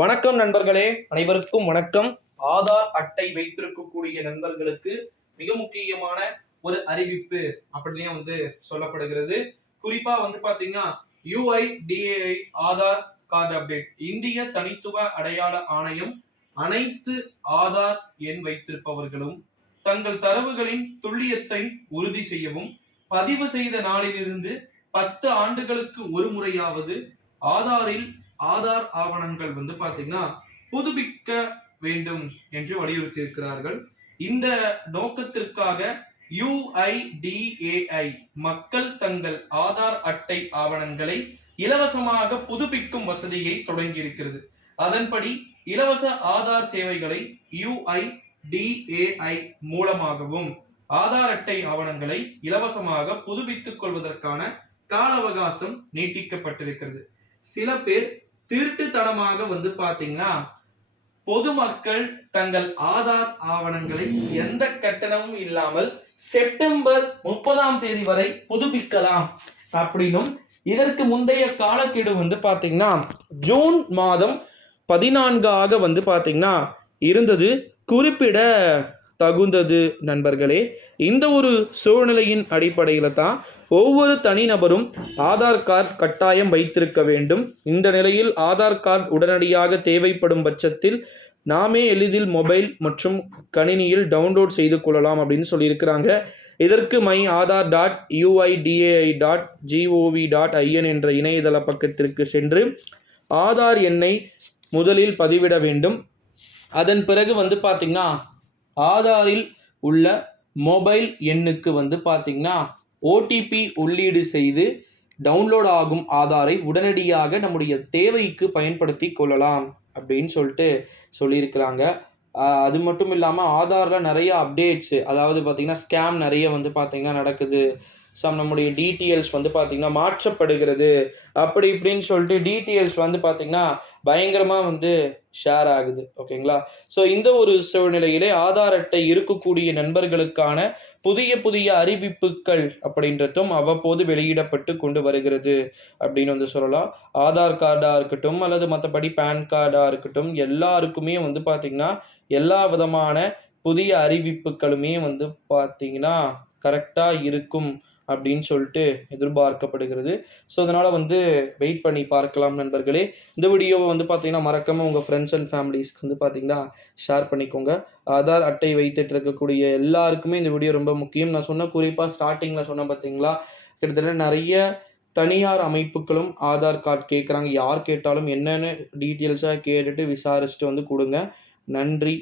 வணக்கம் நண்பர்களே, அனைவருக்கும் வணக்கம். ஆதார் அட்டை வைத்திருக்கக்கூடிய நண்பர்களுக்கு மிக முக்கியமான ஒரு அறிவிப்பு அப்படின்னு சொல்லப்படுகிறது. குறிப்பா பாத்தீங்கன்னா UIDAI ஆதார் கார்டு அப்டேட். இந்திய தனித்துவ அடையாள ஆணையம் அனைத்து ஆதார் எண் வைத்திருப்பவர்களும் தங்கள் தரவுகளின் துல்லியத்தை உறுதி செய்யவும், பதிவு செய்த நாளிலிருந்து 10 ஆண்டுகளுக்கு ஒரு முறையாவது ஆதாரில் ஆதார் ஆவணங்கள் பாத்தீங்கன்னா புதுப்பிக்க வேண்டும் என்று வலியுறுத்தி இருக்கிறார்கள். இந்த நோக்கத்திற்காக UIDAI மக்கள் தங்கள் ஆதார் அட்டை ஆவணங்களை இலவசமாக புதுப்பிக்கும் வசதியை தொடங்கி இருக்கிறது. அதன்படி இலவச ஆதார் சேவைகளை UIDAI மூலமாகவும் ஆதார் அட்டை ஆவணங்களை இலவசமாக புதுப்பித்துக் கொள்வதற்கான கால அவகாசம் நீட்டிக்கப்பட்டிருக்கிறது. சில பேர் திருட்டுத்தனமாக பாத்தீங்கன்னா பொதுமக்கள் தங்கள் ஆதார் ஆவணங்களை எந்த கட்டணமும் இல்லாமல் செப்டம்பர் 30ஆம் தேதி வரை புதுப்பிக்கலாம் அப்படின்னும், இதற்கு முந்தைய காலக்கெடு பாத்தீங்கன்னா ஜூன் மாதம் 14 பாத்தீங்கன்னா இருந்தது குறிப்பிட தகுந்தது நண்பர்களே. இந்த ஒரு சூழ்நிலையின் அடிப்படையில தான் ஒவ்வொரு தனிநபரும் ஆதார் கார்டு கட்டாயம் வைத்திருக்க வேண்டும். இந்த நிலையில் ஆதார் கார்டு உடனடியாக தேவைப்படும் பட்சத்தில் நாமே எளிதில் மொபைல் மற்றும் கணினியில் டவுன்லோட் செய்து கொள்ளலாம் அப்படின்னு சொல்லியிருக்கிறாங்க. இதற்கு myAadar.uida.gov.in என்ற இணையதள பக்கத்திற்கு சென்று ஆதார் எண்ணை முதலில் பதிவிட வேண்டும். அதன் பிறகு பார்த்தீங்கன்னா ஆதாரில் உள்ள மொபைல் எண்ணுக்கு பார்த்தீங்கன்னா OTP உள்ளீடு செய்து டவுன்லோட் ஆகும் ஆதாரை உடனடியாக நம்முடைய தேவைக்கு பயன்படுத்தி கொள்ளலாம் அப்படின்னு சொல்லியிருக்கிறாங்க. அது மட்டும் இல்லாமல் ஆதாரில் நிறைய அப்டேட்ஸ், அதாவது பார்த்தீங்கன்னா ஸ்கேம் நிறைய பார்த்தீங்கன்னா நடக்குது. நம்முடைய டீட்டெயில்ஸ் பார்த்தீங்கன்னா மாற்றப்படுகிறது, அப்படி இப்படின்னு சொல்லிட்டு டீட்டெயில்ஸ் பார்த்தீங்கன்னா பயங்கரமாக ஷேர் ஆகுது. ஓகேங்களா? ஸோ இந்த ஒரு சூழ்நிலையிலே ஆதார் அட்டை இருக்கக்கூடிய நண்பர்களுக்கான புதிய அறிவிப்புகள் அப்படின்றதும் அவ்வப்போது வெளியிடப்பட்டு கொண்டு வருகிறது அப்படின்னு சொல்லலாம். ஆதார் கார்டாக இருக்கட்டும் அல்லது மற்றபடி பேன் கார்டாக இருக்கட்டும், எல்லாருக்குமே பார்த்தீங்கன்னா எல்லா விதமான புதிய அறிவிப்புகளுமே பார்த்தீங்கன்னா கரெக்டாக இருக்கும் அப்படின்னு சொல்லிட்டு எதிர்பார்க்கப்படுகிறது. ஸோ அதனால் வெயிட் பண்ணி பார்க்கலாம் நண்பர்களே. இந்த வீடியோவை பார்த்தீங்கன்னா மறக்காமல் உங்கள் ஃப்ரெண்ட்ஸ் அண்ட் ஃபேமிலிஸ்க்கு பார்த்தீங்கன்னா ஷேர் பண்ணிக்கோங்க. ஆதார் அட்டை வைத்துட்டு இருக்கக்கூடிய எல்லாருக்குமே இந்த வீடியோ ரொம்ப முக்கியம். நான் சொன்ன குறிப்பாக ஸ்டார்டிங்கில் சொன்னேன் பார்த்தீங்களா, கிட்டத்தட்ட நிறைய தனியார் அமைப்புகளும் ஆதார் கார்டு கேட்குறாங்க. யார் கேட்டாலும் என்னென்ன டீட்டெயில்ஸாக கேட்டுட்டு விசாரிச்சுட்டு கொடுங்க. நன்றி.